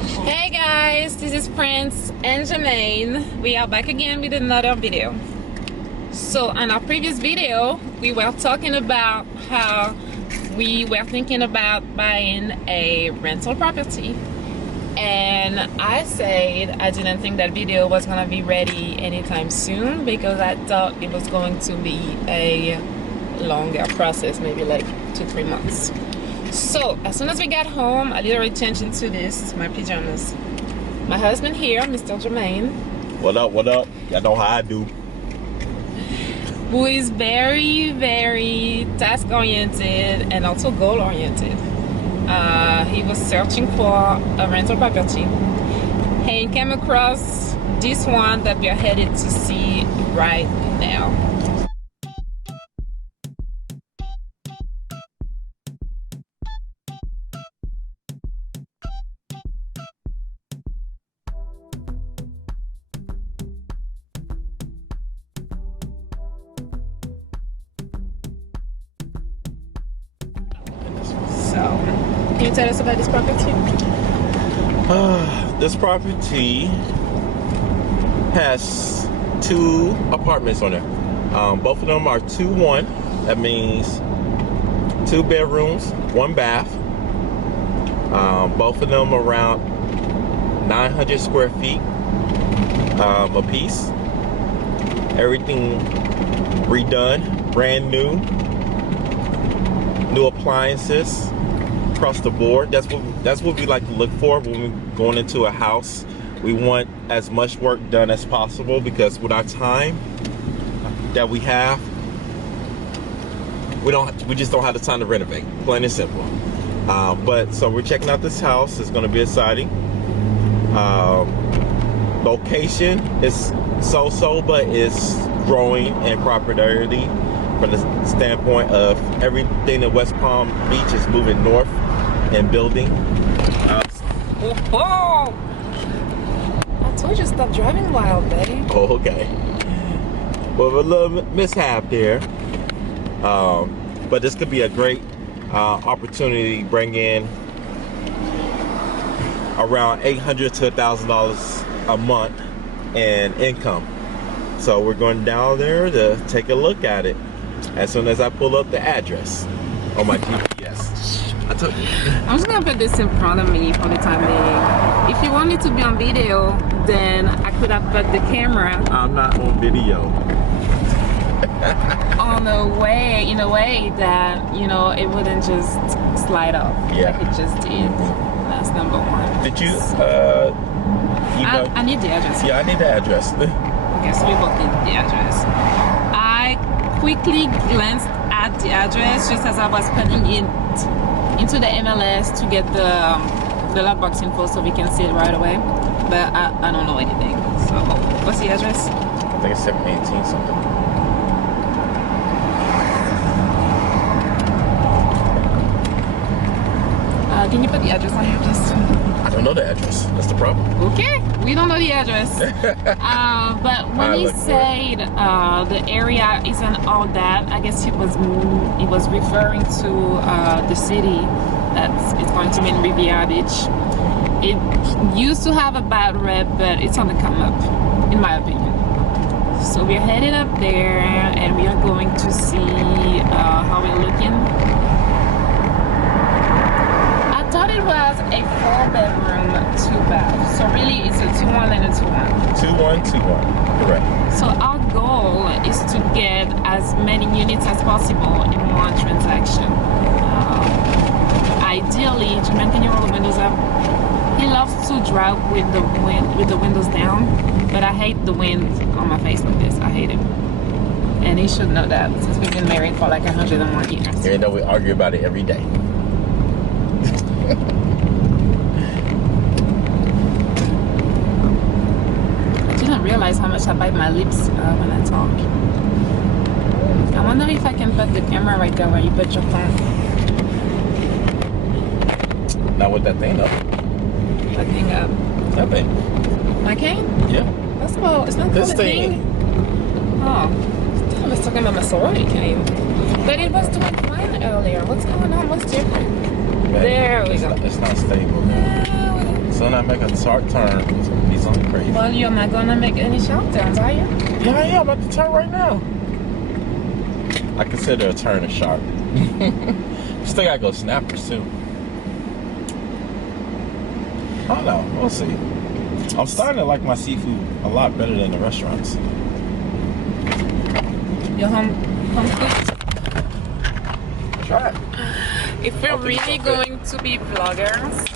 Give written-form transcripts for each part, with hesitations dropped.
Hey guys, this is Prince and Jamaine. We are back again with another video. So in our previous video, we were talking about how we were thinking about buying a rental property. And I said I didn't think that video was gonna be ready anytime soon because I thought it was going to be a longer process, maybe like 2-3 months. So as soon as we got home, I literally changed into this, my pajamas. My husband here, Mr. Jamaine. What up, what up? Y'all know how I do. Who is very, very task-oriented and also goal-oriented. He was searching for a rental property. He came across this one that we are headed to see right now. Can you tell us about this property? This property has 2 apartments on it. Both of them are 2-1. That means 2 bedrooms, 1 bath. Both of them around 900 square feet a piece. Everything redone, brand new. New appliances across the board. That's what we like to look for when we're going into a house. We want as much work done as possible because with our time that we have, we just don't have the time to renovate, plain and simple. But so we're checking out this house. It's going to be exciting. Location is so-so, but it's growing in popularity from the standpoint of everything in West Palm Beach is moving north and building. Oh! I told you stop driving wild, babe. Oh, okay. Well, a little mishap there. But this could be a great opportunity to bring in around $800 to $1,000 a month in income. So we're going down there to take a look at it as soon as I pull up the address on my GPS. I told you. I'm just gonna put this in front of me for the time being. If you want me to be on video, then I could have put the camera. I'm not on video. In a way that, you know, it wouldn't just slide off like it just did. That's number 1. Did you, I need the address. Yeah, I need the address. Okay, so we both need the address. I quickly glanced at the address just as I was putting it into the MLS to get the lockbox info so we can see it right away. But I don't know anything. So, what's the address? I think it's 718 something. Can you put the address on here, please? I don't know the address. That's the problem. Okay, we don't know the address. But when he said the area isn't all that, I guess he was referring to the city that it's going to be in Riviera Beach. It used to have a bad rep, but it's on the come up, in my opinion. So we're headed up there, and we are going to see how we're looking. I thought it was a 4-bedroom, 2-bath. So really it's a 2-1 and a 2-1. 2-1, 2-1. Correct. So our goal is to get as many units as possible in one transaction. Ideally, Jamaine, can you roll the windows up? He loves to drive with the windows down, but I hate the wind on my face like this. I hate it. And he should know that since we've been married for like 101 years. Even though we argue about it every day. I didn't realize how much I bite my lips when I talk. I wonder if I can put the camera right there where you put your phone. Not with that thing up. What thing up? That thing. My cane? Yeah. That's about, it's not This called a thing. thing. Oh. I was talking about my sorority cane. But it was doing fine earlier. What's going on? What's different? Man, There we go. It's not stable, man. It's soon I make a sharp turn, it's gonna be something crazy. Well, you're not gonna make any sharp turns, are you? Yeah, I am about to turn right now. I consider a turn a sharp. Still gotta go snappers too. I don't know. We'll see. I'm starting to like my seafood a lot better than the restaurants. You're home cooked? Try it. If we're really going to be vloggers,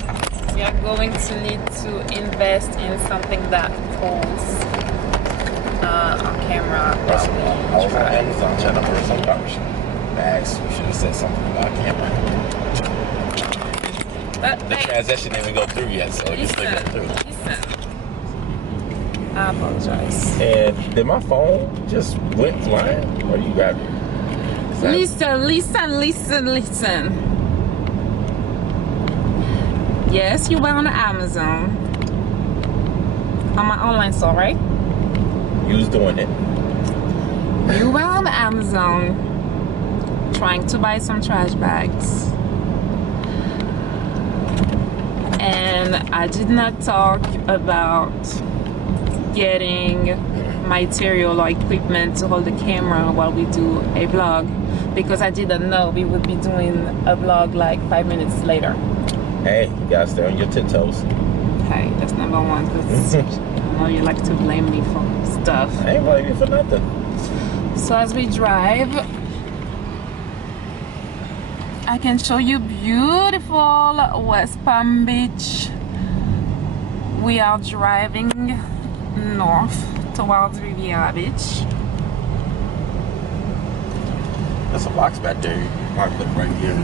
we are going to need to invest in something that holds our camera. I was on Amazon trying to order some garbage bags. We should have said something about camera. But The transaction didn't even go through yet, so it's still going through. Listen. I apologize. And then my phone just went flying. Or you grabbed it? Listen. Yes, you were on Amazon. On my online store, right? You was doing it. You were on Amazon trying to buy some trash bags. And I did not talk about getting material or equipment to hold the camera while we do a vlog, because I didn't know we would be doing a vlog like 5 minutes later. Hey, you gotta stay on your tiptoes. Hey, that's number one, because I know you like to blame me for stuff. I ain't blaming you for nothing. So as we drive, I can show you beautiful West Palm Beach. We are driving north towards Riviera Beach. There's a box back there. You might put right here.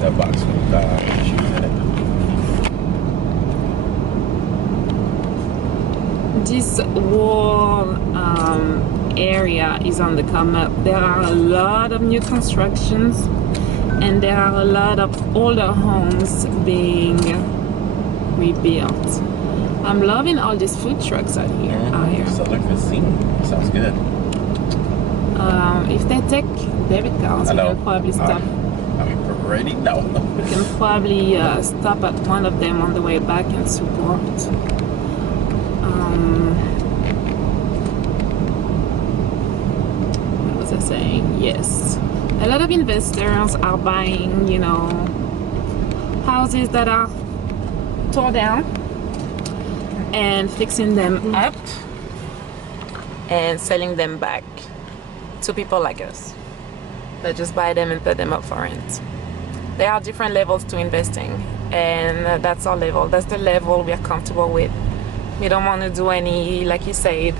That box with shoes in it. This whole area is on the come up. There are a lot of new constructions, and there are a lot of older homes being rebuilt. I'm loving all these food trucks out here. So look at the scene. Sounds good. If they take debit cards, we can probably stop. I'm ready. No. We can probably stop at one of them on the way back and support. What was I saying? Yes. A lot of investors are buying, you know, houses that are torn down and fixing them up and selling them back to people like us that just buy them and put them up for rent. There are different levels to investing, and that's our level. That's the level we are comfortable with. We don't want to do any, like you said,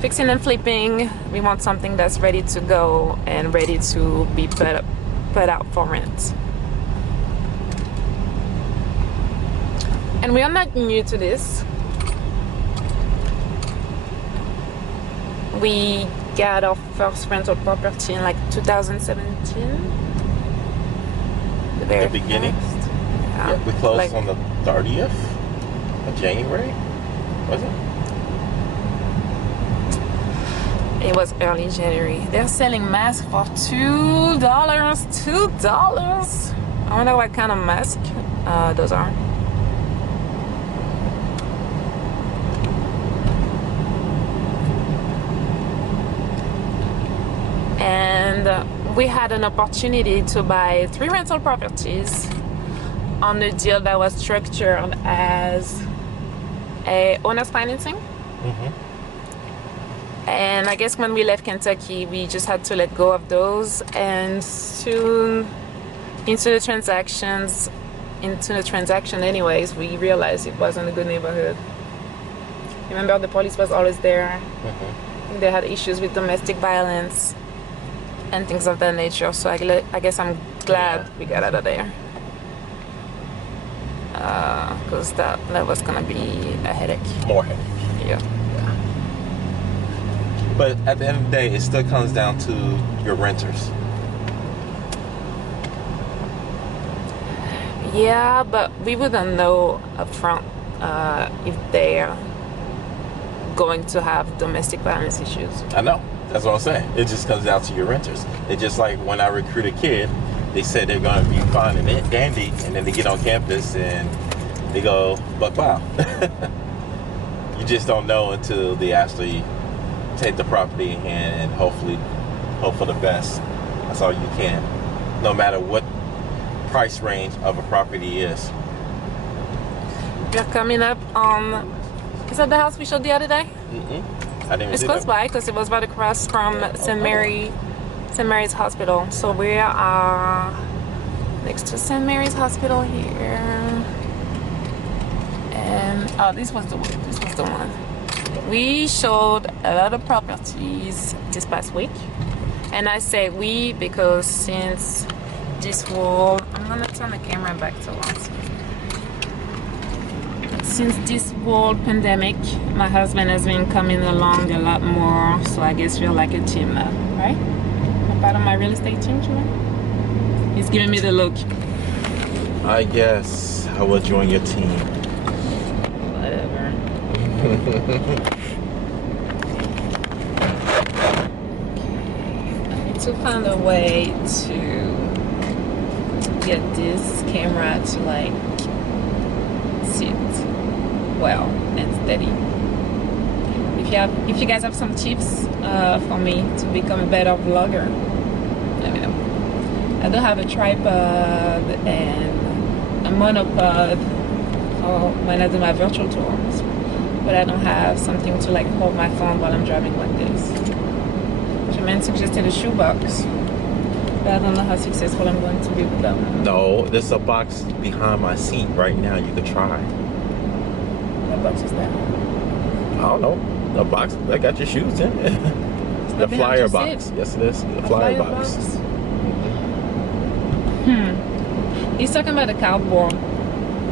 fixing and flipping. We want something that's ready to go and ready to be put out for rent. And we are not new to this. We got our first rental property in like 2017. The beginning? Yeah. We closed on the 30th of January, was it? It was early January. They're selling masks for $2. $2. I wonder what kind of mask those are. And we had an opportunity to buy 3 rental properties on a deal that was structured as a owner's financing. And I guess when we left Kentucky, we just had to let go of those, and soon into the transaction anyways, we realized it wasn't a good neighborhood. Remember, the police was always there. They had issues with domestic violence and things of that nature, so I guess I'm glad we got out of there, because that was gonna be a headache. More headache. Yeah. But at the end of the day, it still comes down to your renters. Yeah, but we wouldn't know up front if they're going to have domestic violence issues. I know. That's what I'm saying. It just comes down to your renters. It's just like when I recruit a kid, they said they're going to be fine and dandy, and then they get on campus and they go buck wow. You just don't know until they actually take the property in hand and hopefully hope for the best. That's all you can. No matter what price range of a property is. We're coming up on... Is that the house we showed the other day? I didn't It's close by because it was right across from St. Mary's Hospital. So we are next to St. Mary's Hospital here. And oh, this was the one. We showed a lot of properties this past week. And I say we because since this whole... I'm gonna turn the camera back to once. Since this whole pandemic, my husband has been coming along a lot more, so I guess we're like a team now, right? I'm part of my real estate team, Jamaine? He's giving me the look. I guess I will join your team. Whatever. I need to find a way to get this camera to like sit well and steady. If you guys have some tips for me to become a better vlogger, let me know. I do have a tripod and a monopod for when I do my virtual tours, but I don't have something to like hold my phone while I'm driving like this. Jamaine suggested a shoebox, but I don't know how successful I'm going to be with that one. No, there's a box behind my seat right now. You could try. What box is that? I don't know. The box that got your shoes in it. The flyer box. Yes, it is. The flyer box. He's talking about the cardboard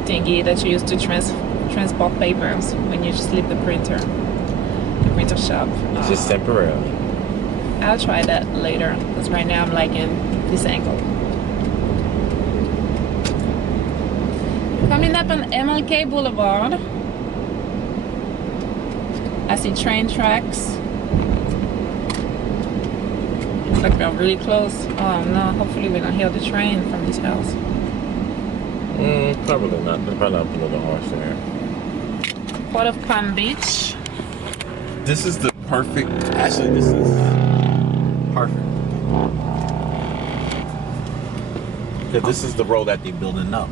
thingy that you use to transport papers when you just leave the printer shop. It's just temporarily. I'll try that later because right now I'm like in this angle. Coming up on MLK Boulevard, I see train tracks. Looks like we're really close. Oh no, hopefully we don't hear the train from this house. Probably not. There's probably not a little harsh there. Port of Palm Beach. This is the perfect, actually this is perfect. Because this is the road that they're building up.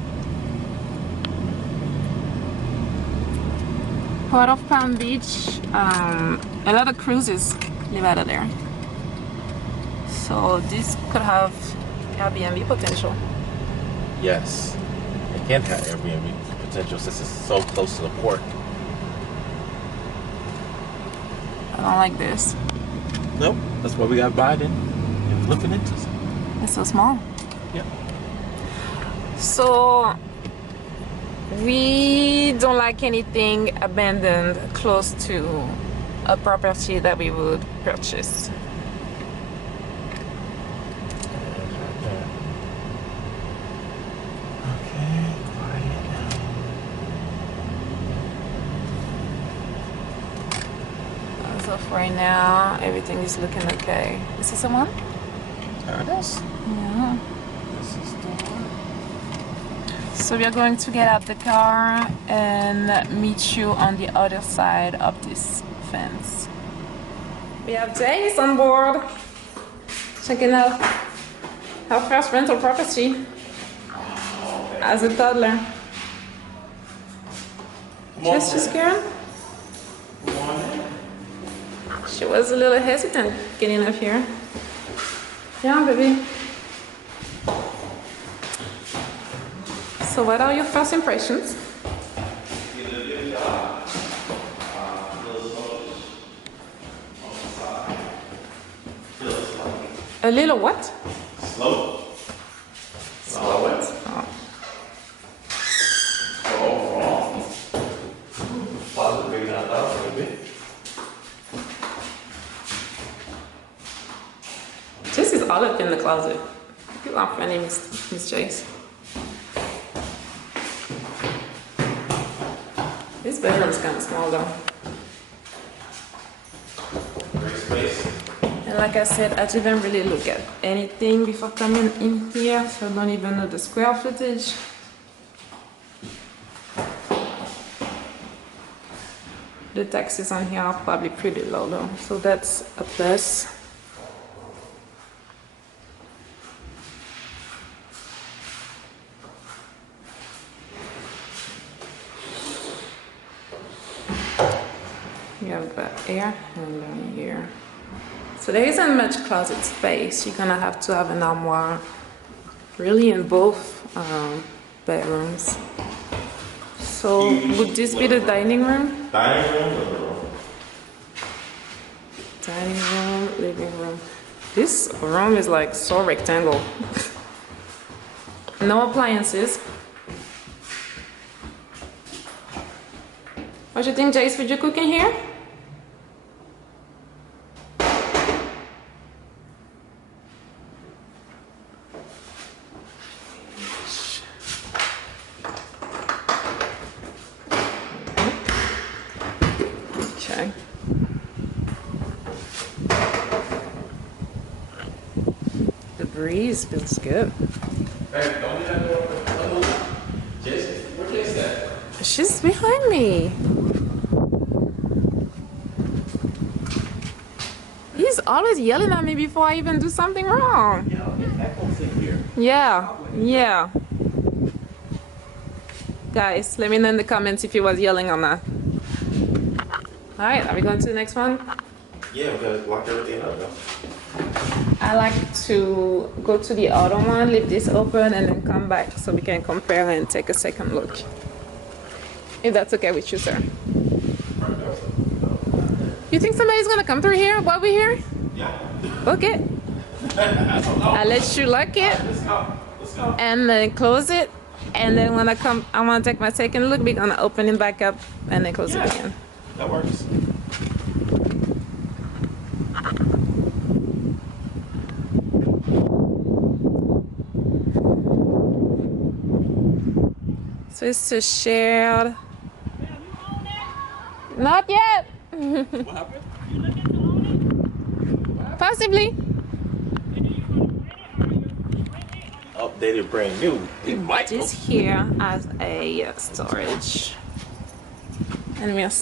Port of Palm Beach, a lot of cruises live out of there. So this could have Airbnb potential. Yes, it can have Airbnb potential since it's so close to the port. I don't like this. Nope, that's why we got Biden looking into it. It's so small. Yeah. So we don't like anything abandoned close to a property that we would purchase. As of right now, everything is looking okay. Is this someone? There it is. Yeah. This is the one. So we are going to get out the car and meet you on the other side of this fence. We have Jace on board, checking out her first rental property as a toddler. Just scared? She was a little hesitant getting up here. Yeah, baby. So what are your first impressions? A little what? Slow. Slow what? Oh. This is all up in the closet. You are funny, Miss Jace. This bedroom is kind of small though. Great space. And like I said, I didn't really look at anything before coming in here, so I don't even know the square footage. The taxes on here are probably pretty low though, so that's a plus. You have the air handler here. So there isn't much closet space. You're gonna have to have an armoire really in both bedrooms. So would this be the dining room? Dining room, living room. Dining room, living room. This room is like so rectangle. No appliances. What do you think, Jace? Would you cook in here? Okay. The breeze feels good. Hey, don't do that. Jess, where Jess at? She's behind me. He's always yelling at me before I even do something wrong. Yeah. Guys, let me know in the comments if he was yelling or not. Alright, are we going to the next one? Yeah, we gotta lock everything up though. I like to go to the other one, leave this open, and then come back so we can compare and take a second look. If that's okay with you, sir. You think somebody's gonna come through here while we're here? Yeah. Okay. I'll let you lock it and then close it. And then when I want to take my second look, we're gonna open it back up and then close it again. That works. So it's a shared. Not yet. What happened? Possibly. Updated, brand new. It might This here as a storage. And we are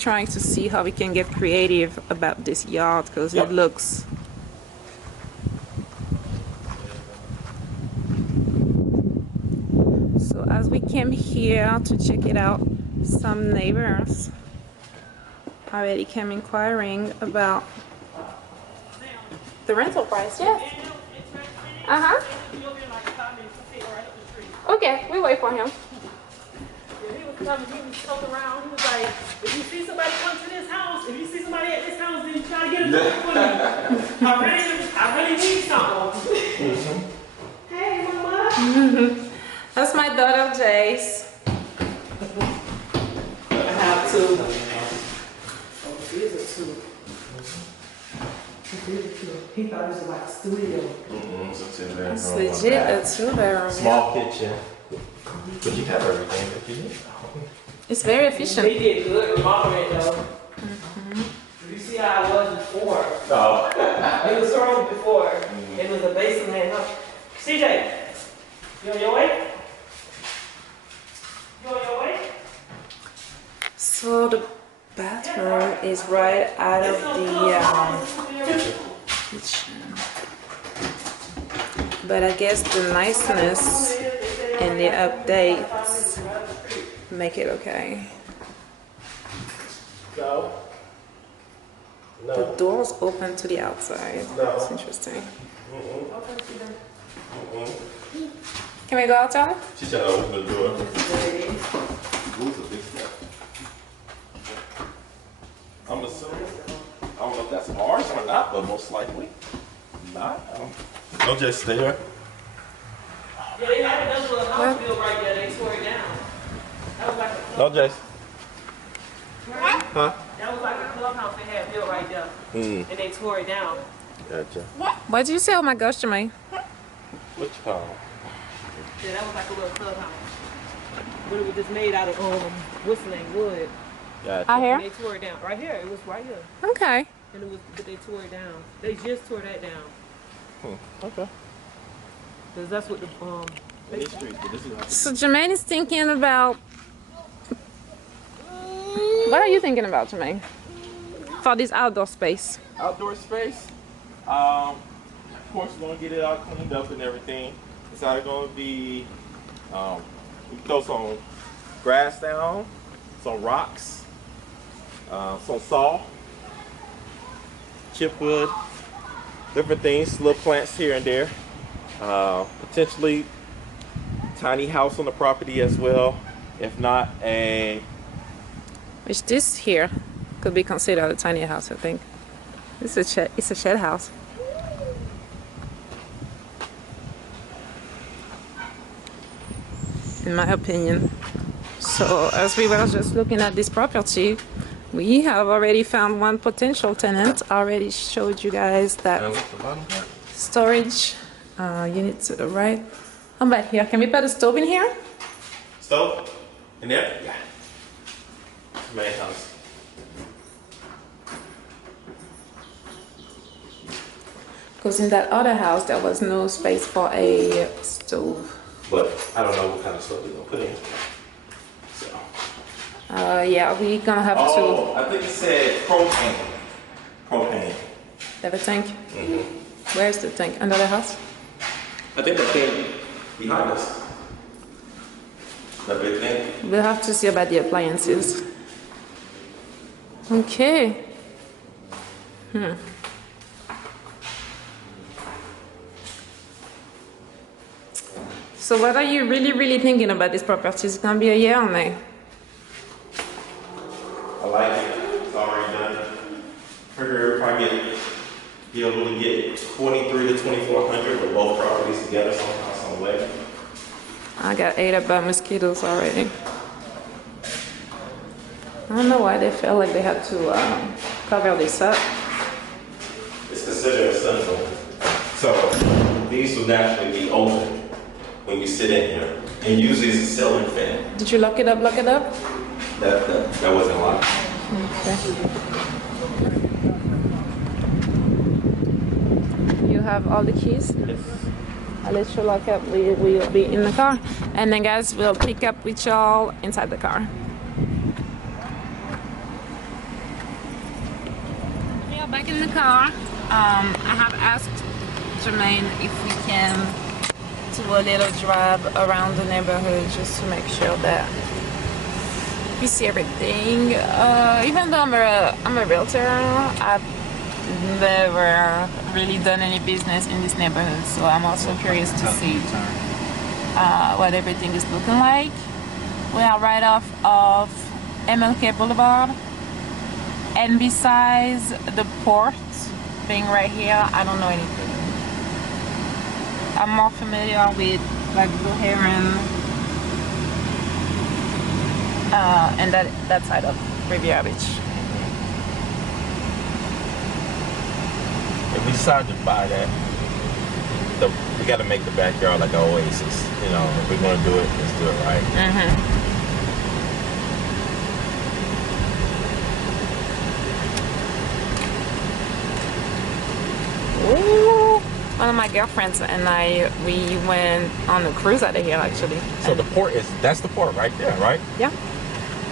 trying to see how we can get creative about this yard because it looks. So as we came here to check it out, some neighbors already came inquiring about the rental price. Yes. Okay, we wait for him. He was coming, he was talking around. He was like, if you see somebody come to this house, if you see somebody at this house, then you try to get a drink for me. I really need something. Hey, mama. That's my daughter, Jace. I have two. Oh, these are two. He thought this was like a studio. It's legit a two-bedroom. Small kitchen. But you have everything that you need. It's very efficient. They did good remodeling though. You see how it was before. Oh. It was thrown before. It was a basement. Huh? CJ, you on your way? You on your way? So the bathroom is right out of the kitchen. But I guess the niceness and the updates make it okay. No. The door's open to the outside. That's interesting. Can we go outside? She said I open the door. Who's a big step? I'm assuming. I don't know if that's ours or not, but most likely not. No, just stay there. Yeah, they had another little house built right there. They tore it down. That was like a No, Jace. Huh? That was like a clubhouse they had built right there. And they tore it down. Gotcha. What did you say? Oh my gosh, Jamaine. What you call? Yeah, that was like a little clubhouse. But it was just made out of whistling wood. Gotcha. Out here? And they tore it down. Right here. It was right here. Okay. And it was, but they tore it down. They just tore that down. Okay. Because that's what the, So Jamaine is thinking about What are you thinking about, Jamaine? For this outdoor space? Outdoor space. Of course, we're gonna get it all cleaned up and everything. It's either gonna be we throw some grass down, some rocks, some saw, chipwood, different things, little plants here and there. Potentially tiny house on the property as well. If not Which this here could be considered a tiny house, I think. It's a shed house. In my opinion. So as we were just looking at this property, we have already found one potential tenant. I already showed you guys that storage unit to the right. How about here? Can we put a stove in here? stove in there. Yeah. Main house. Because in that other house, there was no space for a stove. But I don't know what kind of stuff we're gonna put in. So. Yeah, we're gonna have Oh, I think it said propane. Propane. have a tank. Mm-hmm. Where's the tank? Under the house? I think that came behind us. That big thing. We'll have to see about the appliances. Okay. So what are you really thinking about this property? Is it gonna be a yeah or nay? I like it. It's already done. Figure we'll probably be able to get 23 to 2400 with both properties together somehow, some way. I got ate up by mosquitoes already. I don't know why they felt like they had to cover this up. It's considered essential. So these will naturally be open when you sit in here. And usually it's a ceiling fan. Did you lock it up? Lock it up? That wasn't locked. Okay. You have all the keys? Yes. I'll let you lock up. We will be in the car. And then guys, we'll pick up with y'all inside the car. We are back in the car. I have asked Jamaine if we can do a little drive around the neighborhood just to make sure that we see everything. Even though I'm a realtor, I've never really done any business in this neighborhood, so I'm also curious to see what everything is looking like. We are right off of MLK Boulevard, and besides the port being right here, I don't know anything. I'm more familiar with like Blue Heron and that side of Riviera Beach. If we decide to buy that, we got to make the backyard like an oasis. You know, if we're going to do it, let's do it right. Ooh. One of my girlfriends and we went on a cruise out of here actually. So the port that's the port right there, right? Yeah.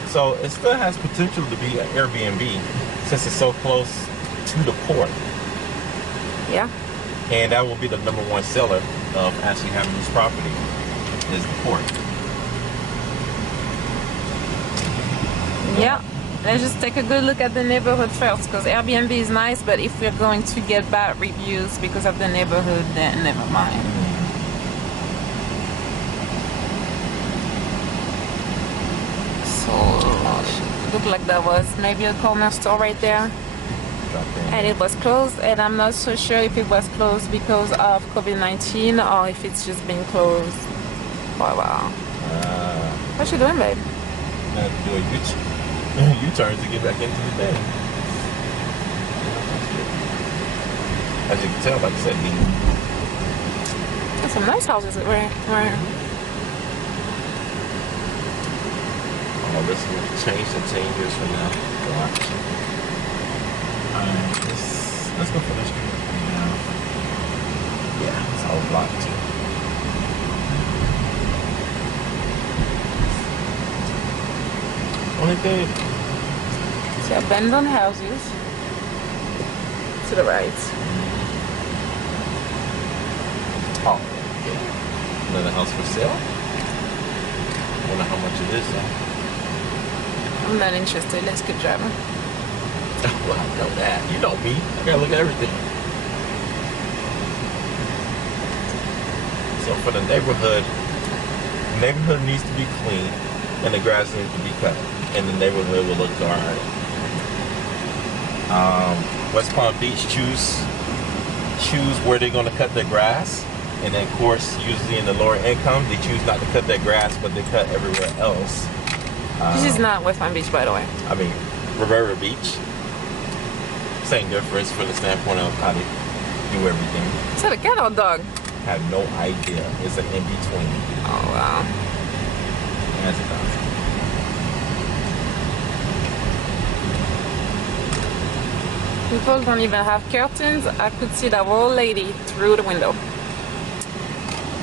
So it still has potential to be an Airbnb since it's so close to the port. Yeah. And that will be the #1 seller of actually having this property is the port. Yeah. Let's just take a good look at the neighborhood first, because Airbnb is nice, but if we're going to get bad reviews because of the neighborhood, then never mind. So, looked like that was maybe a corner store right there. And it was closed, and I'm not so sure if it was closed because of COVID-19 or if it's just been closed for a while. What you doing, babe? I have to do a U-turn to get back into the thing. As you can tell, like I said, There's some nice houses right here. oh, this will change in 10 years from now. Watch. Let's go for this street now. Yeah, it's all blocked too. Only thing, See abandoned houses to the right. Oh, yeah. Another house for sale. Wonder how much it is though. I'm not interested. Let's keep driving. Well, I know that. You know me. I gotta look at everything. So for the neighborhood needs to be clean, and the grass needs to be cut, and the neighborhood will look alright. West Palm Beach choose where they're gonna cut their grass, and then of course usually in the lower income they choose not to cut their grass, but they cut everywhere else. This is not West Palm Beach, by the way. I mean, Rivera Beach. Same difference for the standpoint of how they do everything. Is that a cat or a dog? I have no idea. It's an in-between. Oh, wow. That's a dog. People don't even have curtains. I could see that old lady through the window.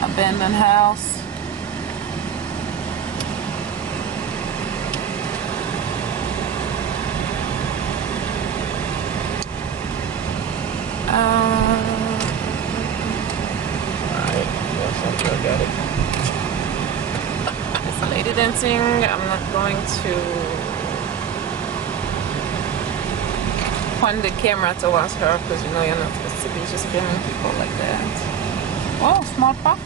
Abandoned house. Alright, yes, I'm sure I got it. It's a lady dancing. I'm not going to point the camera towards her because you know you're not supposed to be just filming people like that. Oh, small park.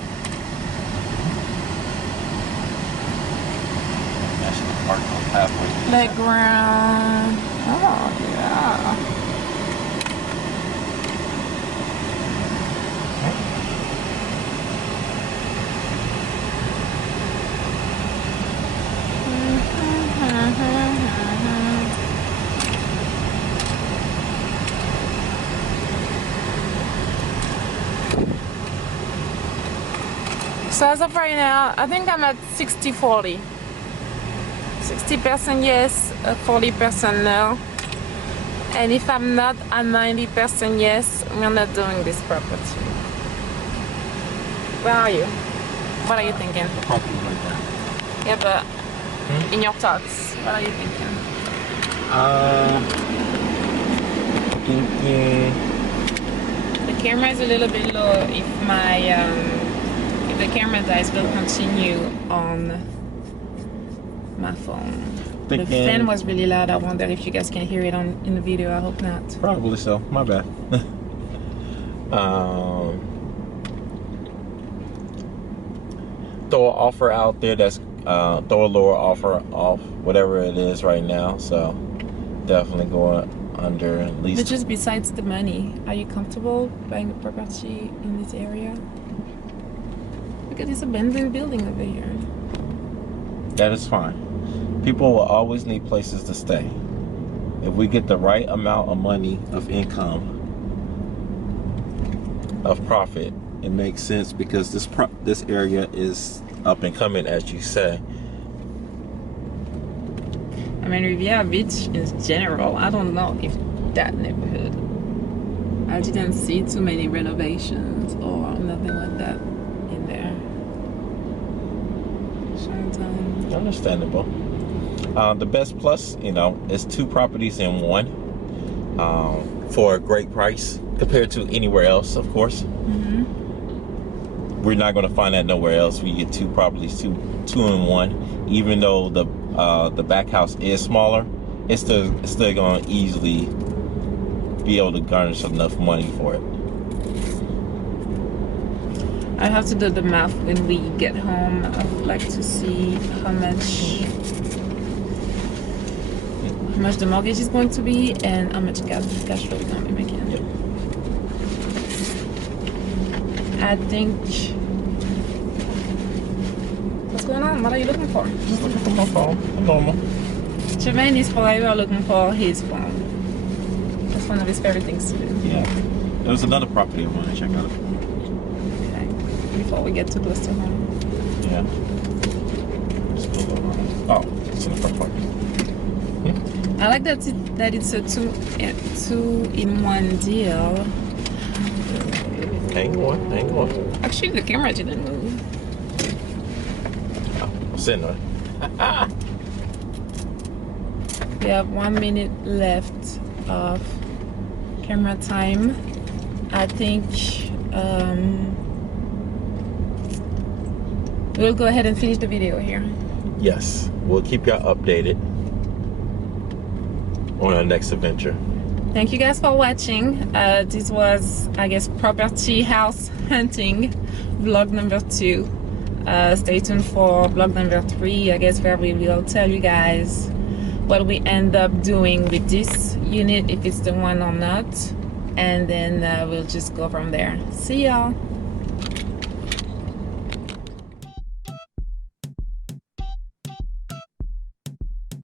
Actually, parked on halfway. Playground. Oh, yeah. So as of right now, I think I'm at 60-40. 60% yes, 40% no. And if I'm not at 90% yes, we're not doing this property. Where are you? What are you thinking? Something like that. Yeah, but in your thoughts, what are you thinking? Thinking. The camera is a little bit low. If my if the camera dies, we'll continue on my phone. The fan was really loud. I wonder if you guys can hear it in the video. I hope not. Probably so. My bad. Throw an offer out there that's throw a lower offer off whatever it is right now. So definitely go under at least. But just besides the money, are you comfortable buying a property in this area? Look at this abandoned building over here. That is fine. People will always need places to stay. If we get the right amount of money, of income, of profit, it makes sense because this area is up and coming, as you say. I mean, Riviera Beach in general, I don't know if that neighborhood. I didn't see too many renovations or nothing like that in there. Chinatown. Understandable. The best plus, is 2 properties in one for a great price compared to anywhere else, of course. We're not going to find that nowhere else. We get 2 properties, two in one. Even though the back house is smaller, it's still going to easily be able to garnish enough money for it. I have to do the math when we get home. I would like to see how much the mortgage is going to be and how much cash flow we're going to be making. Yep. I think. What's going on? What are you looking for? Just looking for my phone. Normal. Jamaine is forever looking for his phone. That's one of his favorite things to do. Yeah. There was another property I want to check out. Okay. Before we get too close to home. Yeah. Just go around. Oh, it's in the front park. I like that it's a two-in-one deal. Hang on. Actually, the camera didn't move. Oh, I'm sitting on it. We have 1 minute left of camera time. I think we'll go ahead and finish the video here. Yes, we'll keep y'all updated on our next adventure. Thank you guys for watching. This was, I guess, property house hunting vlog number 2. Stay tuned for vlog number 3, I guess, where we will tell you guys what we end up doing with this unit, if it's the one or not, and then we'll just go from there. See y'all.